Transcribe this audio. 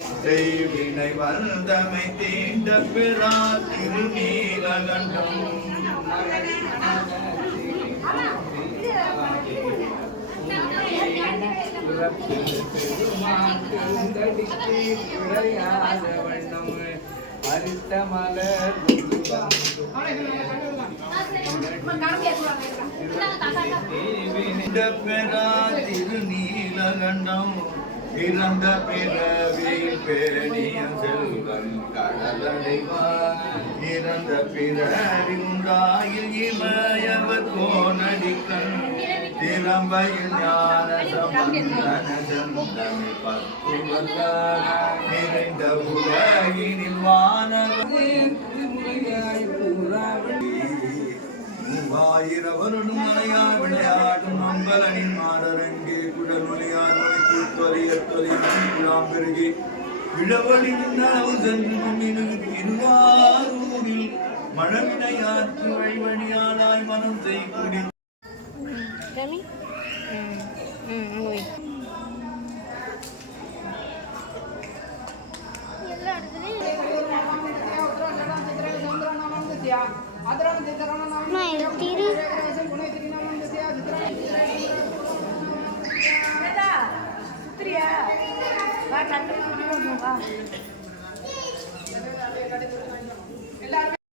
செய்வினை வந்தமை தீண்ட பெறா திருநீலகண்டம் அரித்த மலர் பெறா திருநீலகண்டம் இறந்த பிறவியில் பேணிய செல்வன் கடலடைவார் இறந்த பிறவியுண்டாயில் இமயவர் கோனடிக்கண் திறம்பையில் ஞான சம்பந்தன சந்தமி பத்துவத்தார் நிறைந்த உலகினில் வானவர் மூவாயிர வருடம் மலையாள விளையாடும் அம்பலனின் மாடரங்கே குடல் மொழியார் மொழிக்கு தொலியாம் பெருகி விழவழி நின்றளவு சென்று திருவாரூரில் மழவினையாற்று வழிவழியாளாய் மனம் செய்குடி எல்லாரும்